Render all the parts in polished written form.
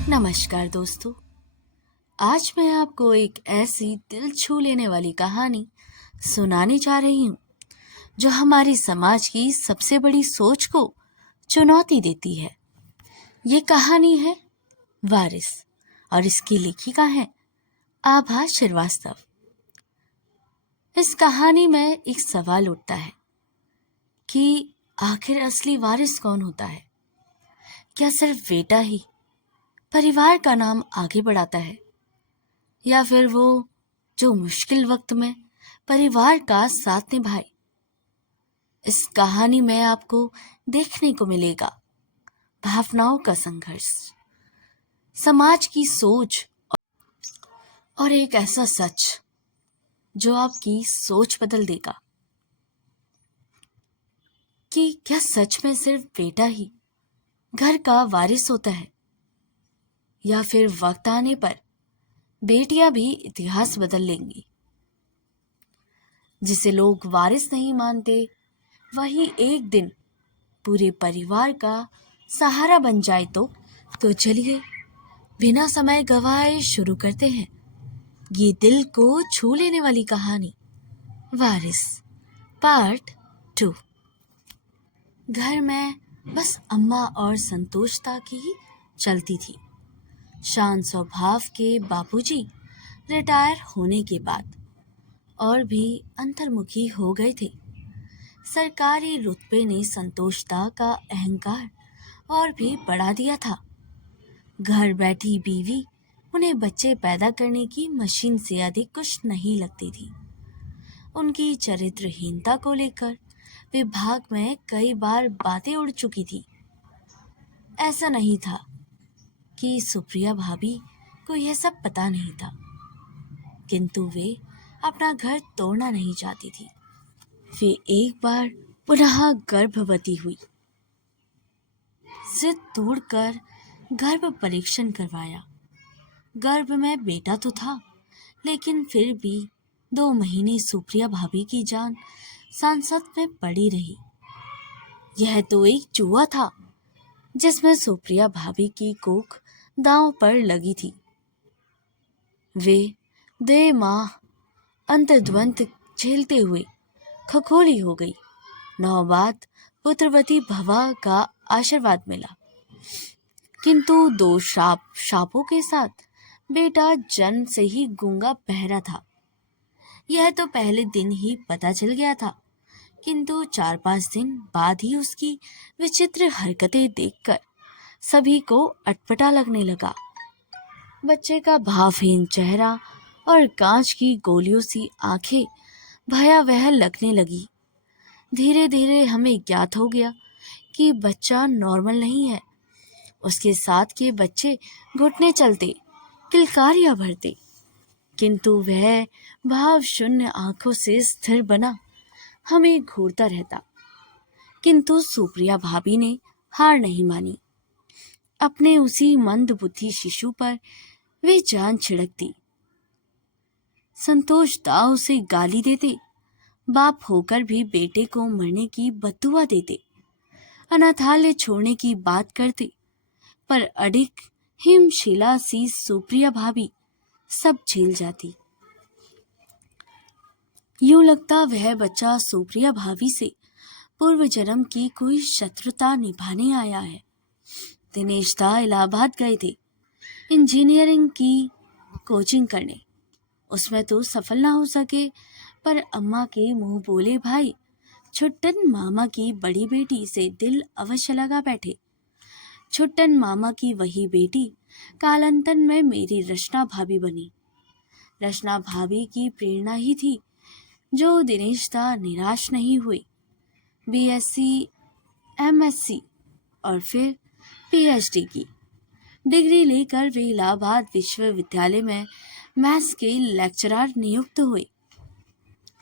नमस्कार दोस्तों। आज मैं आपको एक ऐसी दिल छू लेने वाली कहानी सुनाने जा रही हूँ जो हमारी समाज की सबसे बड़ी सोच को चुनौती देती है। ये कहानी है वारिस और इसकी लेखिका है आभा श्रीवास्तव। इस कहानी में एक सवाल उठता है कि आखिर असली वारिस कौन होता है? क्या सिर्फ बेटा ही परिवार का नाम आगे बढ़ाता है, या फिर वो जो मुश्किल वक्त में परिवार का साथ निभाए? इस कहानी में आपको देखने को मिलेगा भावनाओं का संघर्ष, समाज की सोच और एक ऐसा सच जो आपकी सोच बदल देगा कि क्या सच में सिर्फ बेटा ही घर का वारिस होता है, या फिर वक्त आने पर बेटियां भी इतिहास बदल लेंगी। जिसे लोग वारिस नहीं मानते वही एक दिन पूरे परिवार का सहारा बन जाए तो चलिए बिना समय गवाए शुरू करते हैं ये दिल को छू लेने वाली कहानी, वारिस पार्ट 2। घर में बस अम्मा और संतोषता की ही चलती थी। शांत स्वभाव के बापूजी रिटायर होने के बाद और भी अंतर्मुखी हो गए थे। सरकारी रुतबे ने संतोषता का अहंकार और भी बढ़ा दिया था। घर बैठी बीवी उन्हें बच्चे पैदा करने की मशीन से अधिक कुछ नहीं लगती थी। उनकी चरित्रहीनता को लेकर विभाग में कई बार बातें उड़ चुकी थी। ऐसा नहीं था कि सुप्रिया भाभी को यह सब पता नहीं था, किंतु वे अपना घर तोड़ना नहीं चाहती थी। वे एक बार पुनः गर्भवती हुई। जिद तोड़कर गर्भ परीक्षण करवाया। गर्भ में बेटा तो था, लेकिन फिर भी 2 महीने सुप्रिया भाभी की जान सांसत में पड़ी रही। यह तो एक जुआ था जिसमें सुप्रिया भाभी की कोख दांव पर लगी थी। वे 2 माह अंतर्द्वंद झेलते हुए खखोली हो गई। 9 बाद पुत्रवती भवा का आशीर्वाद मिला, किंतु 2 शापों के साथ बेटा जन्म से ही गूंगा बहरा था। यह तो पहले दिन ही पता चल गया था, किंतु 4-5 दिन बाद ही उसकी विचित्र हरकतें देखकर सभी को अटपटा लगने लगा। बच्चे का भावहीन चेहरा और कांच की गोलियों सी आंखें भयावह लगने लगी। धीरे धीरे हमें ज्ञात हो गया कि बच्चा नॉर्मल नहीं है। उसके साथ के बच्चे घुटने चलते, किलकारियां भरते, किंतु वह भाव शून्य आंखों से स्थिर बना हमें घूरता रहता। किंतु सुप्रिया भाभी ने हार नहीं मानी। अपने उसी मंद बुद्धि शिशु पर वे जान छिड़कती। संतोष दाव से गाली देते, बाप होकर भी बेटे को मरने की बद्दुआ देते, अनाथालय छोड़ने की बात करते, पर अडिग हिमशिला सी सुप्रिया भाभी सब झेल जाती। यूं लगता वह बच्चा सुप्रिया भाभी से पूर्व जन्म की कोई शत्रुता निभाने आया है। दिनेश दा इलाहाबाद गए थे इंजीनियरिंग की कोचिंग करने। उसमें तो सफल ना हो सके, पर अम्मा के मुंह बोले भाई छुट्टन मामा की बड़ी बेटी से दिल अवश्य लगा बैठे। छुट्टन मामा की वही बेटी कालांतर में मेरी रचना भाभी बनी। रचना भाभी की प्रेरणा ही थी जो दिनेश दा निराश नहीं हुए। बीएससी, एमएससी और फिर पीएचडी की डिग्री लेकर वे इलाहाबाद विश्वविद्यालय में मैथ्स के लेक्चरर नियुक्त हुए।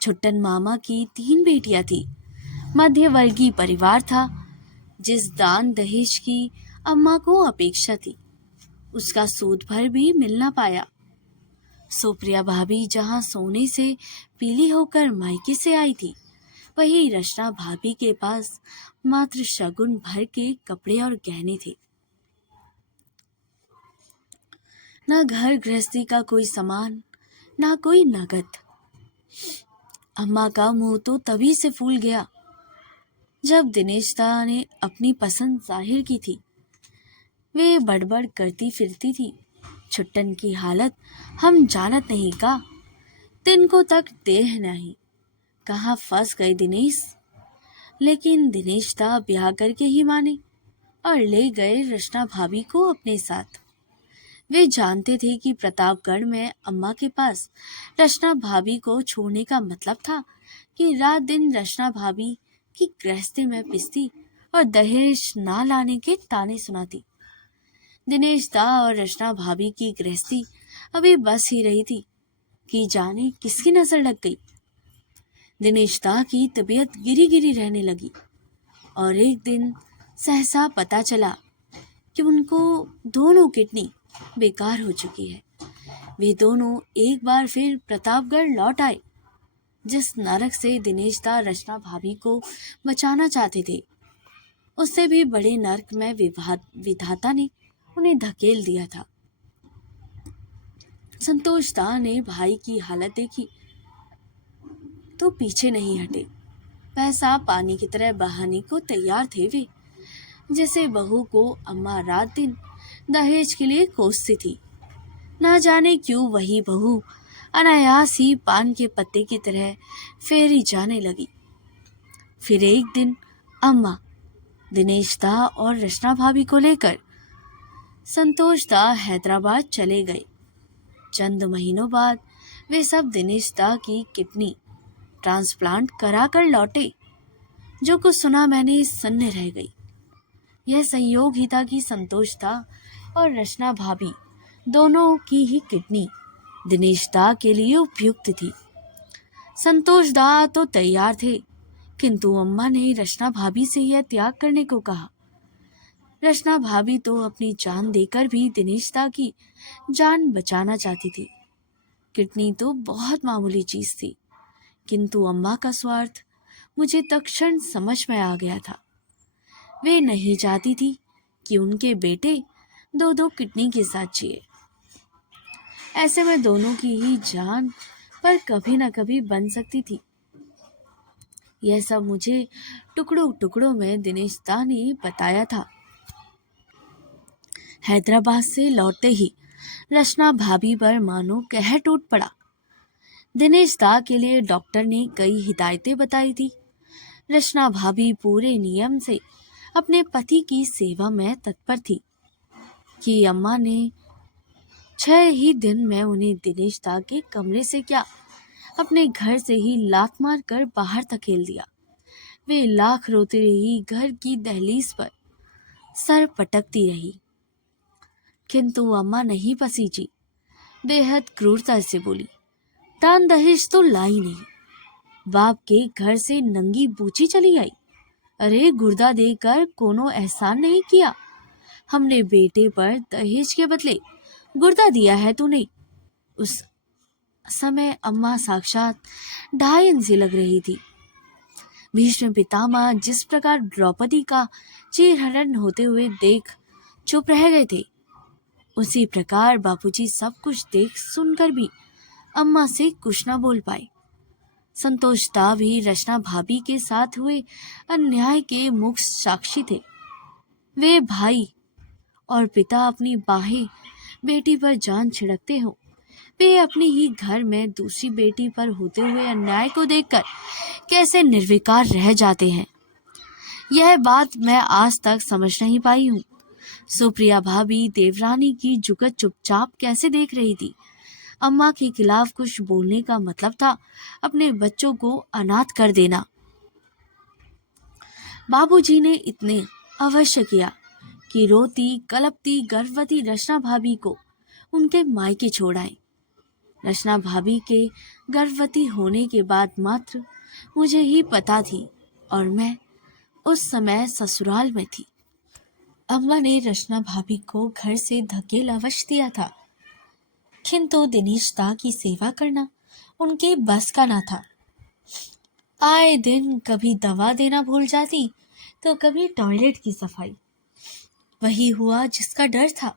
छुट्टन मामा की 3 बेटियां थी। मध्यवर्गीय परिवार था। जिस दान दहेज की अम्मा को अपेक्षा थी, उसका सूद भर भी मिल ना पाया। सुप्रिया भाभी जहां सोने से पीली होकर मायके से आई थी, वही रचना भाभी के पास मात्र शगुन भर के कपड़े और गहने थे। ना घर गृहस्थी का कोई सामान, ना कोई नगद। अम्मा का मुंह तो तभी से फूल गया जब दिनेश दा ने अपनी पसंद जाहिर की थी। वे बड़बड़ करती फिरती थी, छुट्टन की हालत हम जानत नहीं का, तिनको तक देह नहीं, कहाँ फंस गए दिनेश। लेकिन दिनेश दा ब्याह करके ही माने और ले गए रचना भाभी को अपने साथ। वे जानते थे कि प्रतापगढ़ में अम्मा के पास रचना भाभी को छोड़ने का मतलब था कि रात दिन रचना भाभी की गृहस्थी में पिसती और दहेज ना लाने के ताने सुनाती। दिनेश दा और रचना भाभी की गृहस्थी अभी बस ही रही थी कि जाने किसकी नजर लग गई। दिनेश दा की तबीयत गिरी गिरी रहने लगी और एक दिन सहसा पता चला कि उनको दोनों किडनी बेकार हो चुकी है। वे दोनों एक बार फिर प्रतापगढ़ लौट आए, जिस नरक से दिनेश दा रचना भाभी को बचाना चाहते थे, उससे भी बड़े नरक में विधाता ने उन्हें धकेल दिया था। संतोष दा ने भाई की हालत देखी तो पीछे नहीं हटे। पैसा पानी की तरह बहाने को तैयार थे वे, जैसे बहू को अम्मा रात दिन दहेज के लिए कोसती थी। ना जाने क्यों वही बहू अनायास ही पान के पत्ते की तरह फेरी जाने लगी। फिर एक दिन अम्मा दिनेश दा और रचना भाभी को लेकर संतोष दा हैदराबाद चले गए। चंद महीनों बाद वे सब दिनेश दा की किडनी ट्रांसप्लांट करा कर लौटे। जो कुछ सुना मैंने सुनने रह गई। यह संयोग ही था कि संतोष दा और रचना भाभी दोनों की ही किडनी दिनेश दा के लिए उपयुक्त थी। संतोष दा तो तैयार थे, किंतु अम्मा ने रचना भाभी से यह त्याग करने को कहा। रचना भाभी तो अपनी जान देकर भी दिनेश दा की जान बचाना चाहती थी। किडनी तो बहुत मामूली चीज थी, किंतु अम्मा का स्वार्थ मुझे तत्क्षण समझ में आ गया था। वे नहीं चाहती थी कि उनके बेटे दो दो किडनी के साथ जिए। ऐसे में दोनों की ही जान पर कभी न कभी बन सकती थी। यह सब मुझे टुकड़ों टुकड़ों में दिनेश दा ने बताया था। हैदराबाद से लौटते ही रचना भाभी पर मानो कहर टूट पड़ा। दिनेश दा के लिए डॉक्टर ने कई हिदायतें बताई थी। रचना भाभी पूरे नियम से अपने पति की सेवा में तत्पर थी कि अम्मा ने 6 ही दिन में उन्हें दिनेश दा के कमरे से क्या, अपने घर से ही लात मार कर बाहर धकेल दिया। वे लाख रोती रही, घर की दहलीज पर सर पटकती रही, किंतु अम्मा नहीं पसीजी। बेहद क्रूरता से बोली, दान दहेज तो लाई नहीं, बाप के घर से नंगी बूची चली आई। अरे गुर्दा देकर कोनो एहसान नहीं किया, हमने बेटे पर दहेज के बदले गुर्दा दिया है तूने। उस समय अम्मा साक्षात डायन सी लग रही थी। भीष्म पितामह जिस प्रकार द्रौपदी का चीरहरण होते हुए देख चुप रह गए थे, उसी प्रकार बापूजी सब कुछ देख सुनकर भी अम्मा से कुछ न बोल पाए। संतोष दा भी रचना भाभी के साथ हुए अन्याय के मुख्य साक्षी थे। वे भाई और पिता अपनी बाहें बेटी पर जान छिड़कते हो, वे अपने ही घर में दूसरी बेटी पर होते हुए अन्याय को देखकर कैसे निर्विकार रह जाते हैं, यह बात मैं आज तक समझ नहीं पाई हूँ। सुप्रिया भाभी देवरानी की जुगत चुपचाप कैसे देख रही थी। अम्मा के खिलाफ कुछ बोलने का मतलब था अपने बच्चों को अनाथ कर देना। बाबूजी ने इतने अवश्य किया कि रोती कलपती गर्भवती रचना भाभी को उनके मायके छोड़ आए। रचना भाभी के गर्भवती होने के बाद मात्र मुझे ही पता थी और मैं उस समय ससुराल में थी। अम्मा ने रचना भाभी को घर से धकेल अवश्य दिया था, किंतु दिनेश दा की सेवा करना उनके बस का ना था। आए दिन कभी दवा देना भूल जाती तो कभी टॉयलेट की सफाई। वही हुआ जिसका डर था।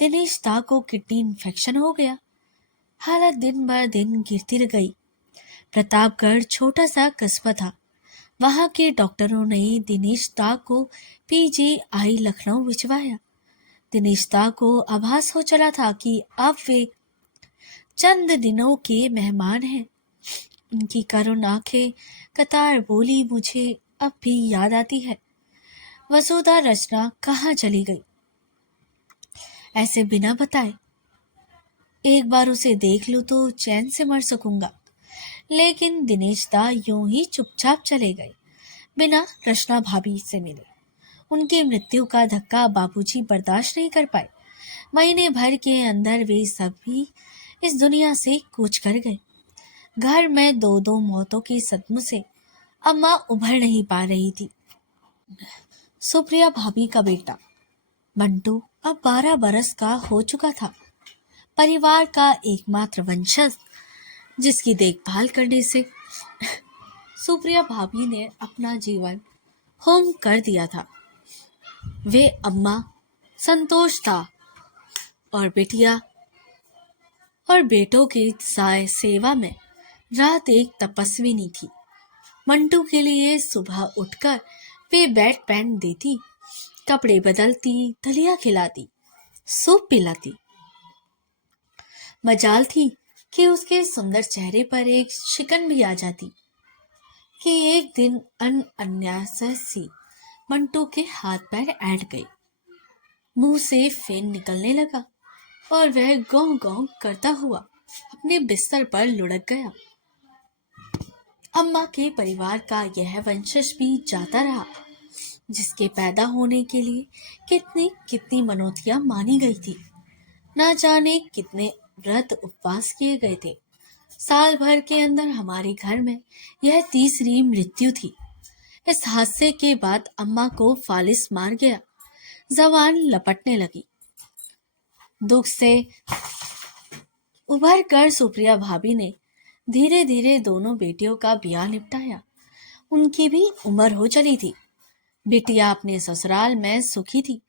दिनेश दा को किडनी इन्फेक्शन हो गया। हालत दिन ब दिन गिरती रह गई। प्रतापगढ़ छोटा सा कस्बा था। वहां के डॉक्टरों ने दिनेश दा को पीजीआई लखनऊ भिजवाया। दिनेश दा को आभास हो चला था कि अब वे चंद दिनों के मेहमान हैं। उनकी करुण आंखें कतार बोली, मुझे अब भी याद आती है। वसुधा रचना कहाँ चली गई? ऐसे बिना बताए एक बार उसे देख लूं तो चैन से मर सकूंगा। लेकिन दिनेश दा यूं ही चुपचाप चले गए, बिना रचना भाभी से मिले। उनकी मृत्यु का धक्का बाबूजी बर्दाश्त नहीं कर पाए। महीने भर के अंदर वे सभी इस दुनिया से कूच कर गए। घर में दो दो मौतों के सदमों से अम्मा उभर नहीं पा रही थी। सुप्रिया भाभी का बेटा मंटू अब 12 बरस का हो चुका था। परिवार का एकमात्र वंशज, जिसकी देखभाल करने से सुप्रिया भाभी ने अपना जीवन होम कर दिया था। वे अम्मा, संतोष था और बिटिया और बेटों की सेवा में रात एक तपस्विनी थी। मंटू के लिए सुबह उठकर वे बेड पैन देती, कपड़े बदलती, दलिया खिलाती, सूप पिलाती। मजाल थी कि उसके सुंदर चेहरे पर एक शिकन भी आ जाती कि एक दिन अनायास सी मंटू के हाथ पैर ऐंठ गए। मुंह से फेन निकलने लगा और वह गौं गौं करता हुआ अपने बिस्तर पर लुढ़क गया। अम्मा के परिवार का यह वंशज भी जाता रहा, जिसके पैदा होने के लिए कितनी कितनी मनौतियां मानी गई थी। ना जाने कितने व्रत उपवास किए गए थे। साल भर के अंदर हमारे घर में यह तीसरी मृत्यु थी। इस हादसे के बाद अम्मा को फालिस मार गया। जबान लपटने लगी। दुख से उभर कर सुप्रिया भाभी ने धीरे धीरे दोनों बेटियों का ब्याह निपटाया। उनकी भी उम्र हो चली थी। बिटिया अपने ससुराल में सुखी थी,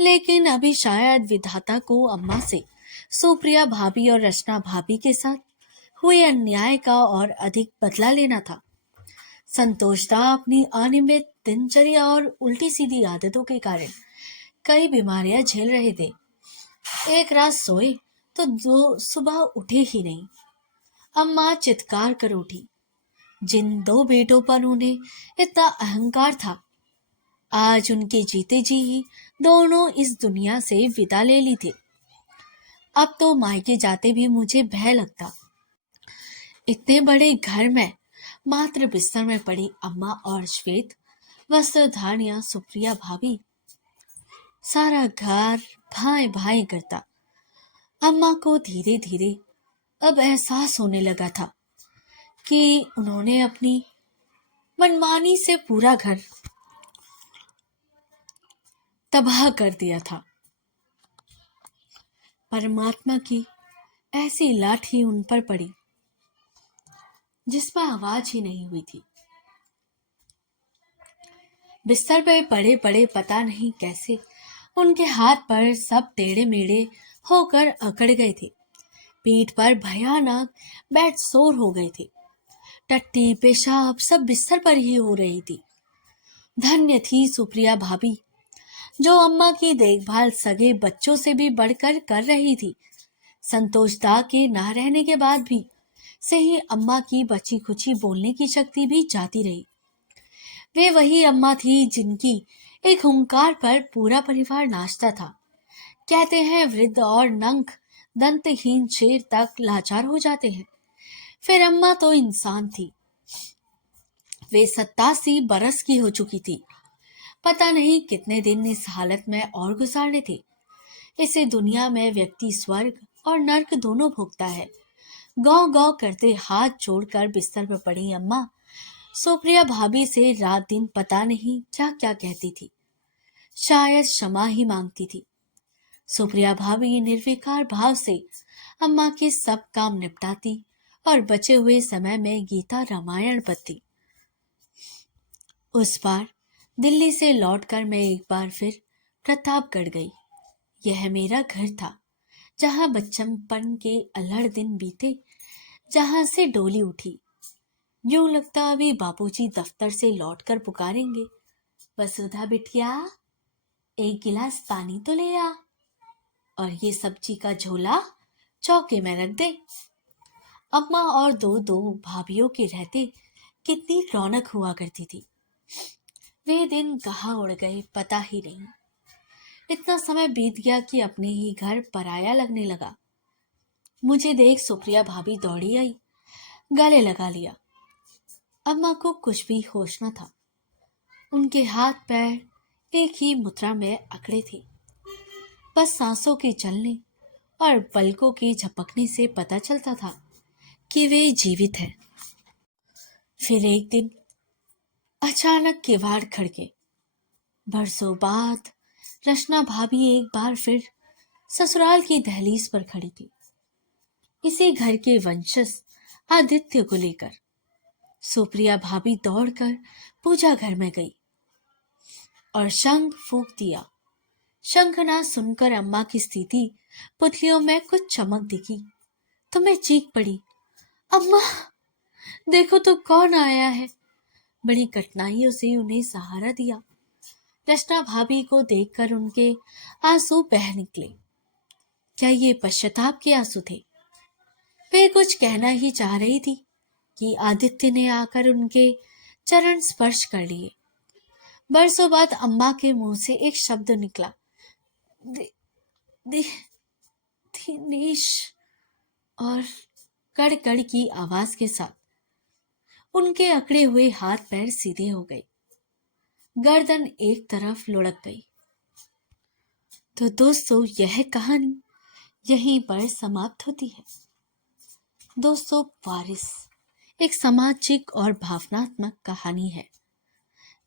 लेकिन अभी शायद विधाता को अम्मा से, सुप्रिया भाभी और रचना भाभी के साथ हुए अन्याय का और अधिक बदला लेना था। संतोष दा अपनी अनियमित दिनचर्या और उल्टी सीधी आदतों के कारण कई बीमारियां झेल रहे थे। एक रात सोए तो सुबह उठे ही नहीं। अम्मा चित्कार कर उठी। जिन दो बेटों पर उन्हें इतना अहंकार था, आज उनके जीते जी ही दोनों इस दुनिया से विदा ले ली थी। अब तो मायके जाते भी मुझे भय लगता। इतने बड़े घर में मात्र बिस्तर में पड़ी अम्मा और श्वेत, वस्त्रधारियां सुप्रिया भाभी, सारा घर भाए भाए करता। अम्मा को धीरे धीरे अब एहसास होने लगा था कि उन्होंने अपनी मनमानी से पूरा घर तबाह कर दिया था। परमात्मा की ऐसी लाठी उन पर पड़ी जिस पर आवाज ही नहीं हुई थी। बिस्तर पर पड़े पड़े पता नहीं कैसे उनके हाथ पर सब टेढ़े मेढ़े होकर अकड़ गए थे। पीठ पर भयानक बेड सोर हो गए थे। टट्टी पेशाब सब बिस्तर पर ही हो रही थी। धन्य थी सुप्रिया भाभी, जो अम्मा की देखभाल सगे बच्चों से भी बढ़कर कर रही थी। संतोष दा के ना रहने के बाद भी से ही अम्मा की बची खुची बोलने की शक्ति भी जाती रही। वे वही अम्मा थी जिनकी एक हुंकार पर पूरा परिवार नाचता था। कहते हैं वृद्ध और नंग दंतहीन शेर तक लाचार हो जाते हैं। फिर अम्मा तो इंसान थी। वे 87 बरस की हो चुकी थी। पता नहीं कितने दिन इस हालत में और गुजारने थे। इसे दुनिया में व्यक्ति स्वर्ग और नर्क दोनों भोगता है। गौ गौ करते हाथ जोड़कर बिस्तर पर पड़ी अम्मा सुप्रिया भाभी से रात दिन पता नहीं क्या क्या कहती थी। शायद क्षमा ही मांगती थी। सुप्रिया भाभी निर्विकार भाव से अम्मा के सब काम निपटाती और बचे हुए समय में गीता रामायण पढ़ती। उस बार दिल्ली से लौटकर मैं एक बार फिर प्रतापगढ़ गई। यह मेरा घर था, जहाँ बचपन के अल्हड़ दिन बीते, जहाँ से डोली उठी। यूं लगता अभी बापूजी दफ्तर से लौटकर पुकारेंगे, वसुधा बिटिया, एक गिलास पानी तो ले आ, और ये सब्जी का झोला चौके में रख दे। अम्मा और दो दो भाभीियों के रहते कितनी रौनक हुआ करती थी। वे दिन कहाँ उड़ गए पता ही नहीं। इतना समय बीत गया कि अपने ही घर पराया लगने लगा। मुझे देख सुप्रिया भाभी दौड़ी आई, गले लगा लिया। अम्मा को कुछ भी होश न था। उनके हाथ पैर एक ही मुद्रा में अकड़े थे। बस सांसों के चलने और पलकों के झपकने से पता चलता था कि वे जीवित हैं। फिर एक दिन अचानक किवाड़ खड़के। बरसों बाद रचना भाभी एक बार फिर ससुराल की दहलीज पर खड़ी थी, इसी घर के वंशज आदित्य को लेकर। सुप्रिया भाभी दौड़कर पूजा घर में गई और शंख फूंक दिया। शंखनाद सुनकर अम्मा की स्थिति पुतलियों में कुछ चमक दिखी तो मैं चीख पड़ी, अम्मा देखो तो कौन आया है। बड़ी कठिनाइयों से उन्हें सहारा दिया। रचना भाभी को देखकर उनके आंसू बह निकले। क्या ये पश्चाताप के आंसू थे? वे कुछ कहना ही चाह रही थी कि आदित्य ने आकर उनके चरण स्पर्श कर लिए। बरसों बाद अम्मा के मुंह से एक शब्द निकला, दिनेश, और कड़ की आवाज के साथ उनके अकड़े हुए हाथ पैर सीधे हो गए, गर्दन एक तरफ लुढ़क गई। तो दोस्तों, यह कहानी यहीं पर समाप्त होती है। दोस्तों, वारिस एक सामाजिक और भावनात्मक कहानी है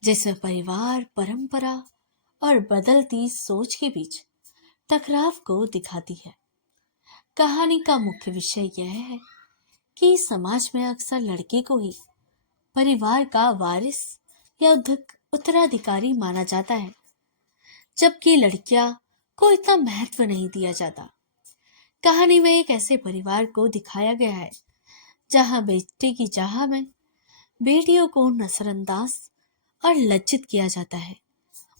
जिसमें परिवार, परंपरा और बदलती सोच के बीच टकराव को दिखाती है। कहानी का मुख्य विषय यह है कि समाज में अक्सर लड़के को ही परिवार का वारिस या उत्तराधिकारी माना जाता है, जबकि लड़कियां को इतना महत्व नहीं दिया जाता। कहानी में एक ऐसे परिवार को दिखाया गया है जहां बेटे की चाह में बेटियों को नजरअंदाज और लज्जित किया जाता है,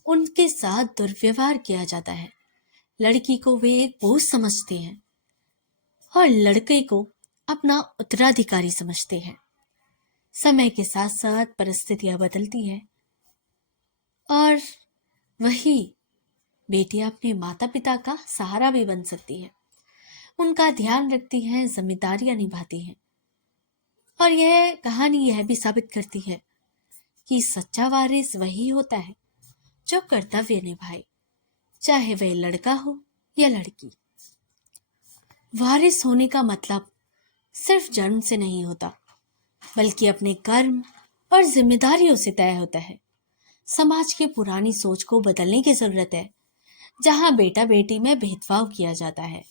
उनके साथ दुर्व्यवहार किया जाता है। लड़की को वे एक बोझ समझते हैं और लड़के को अपना उत्तराधिकारी समझते हैं। समय के साथ साथ परिस्थितियां बदलती हैं और वही बेटियां अपने माता पिता का सहारा भी बन सकती हैं, उनका ध्यान रखती हैं, जिम्मेदारियां निभाती हैं। और यह कहानी यह भी साबित करती है कि सच्चा वारिस वही होता है जो कर्तव्य निभाए, चाहे वह लड़का हो या लड़की। वारिस होने का मतलब सिर्फ जन्म से नहीं होता, बल्कि अपने कर्म और जिम्मेदारियों से तय होता है। समाज की पुरानी सोच को बदलने की जरूरत है, जहां बेटा बेटी में भेदभाव किया जाता है।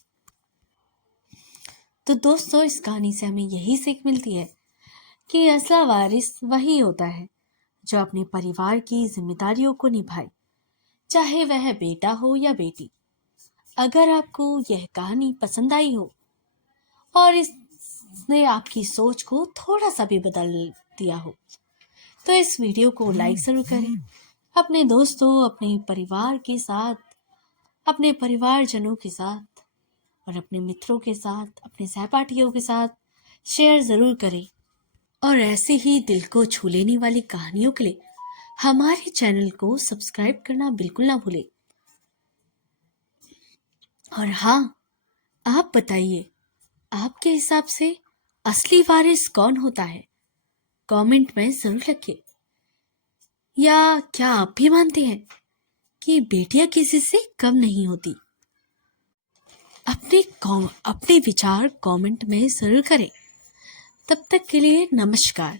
तो दोस्तों, इस कहानी से हमें यही सीख मिलती है कि असला वारिस वही होता है जो अपने परिवार की जिम्मेदारियों को निभाए, चाहे वह बेटा हो या बेटी। अगर आपको यह कहानी पसंद आई हो और इसने आपकी सोच को थोड़ा सा भी बदल दिया हो, तो इस वीडियो को लाइक जरूर करें। अपने दोस्तों, अपने परिवार के साथ, अपने परिवारजनों के साथ और अपने मित्रों के साथ, अपने सहपाठियों के साथ शेयर जरूर करें। और ऐसे ही दिल को छू लेने वाली कहानियों के लिए हमारे चैनल को सब्सक्राइब करना बिल्कुल ना भूलें। और हाँ, आप बताइए, आपके हिसाब से असली वारिस कौन होता है? कमेंट में जरूर लिखिए। या क्या आप भी मानते हैं कि बेटियां किसी से कम नहीं होती? अपने विचार कमेंट में जरूर करें। तब तक के लिए नमस्कार।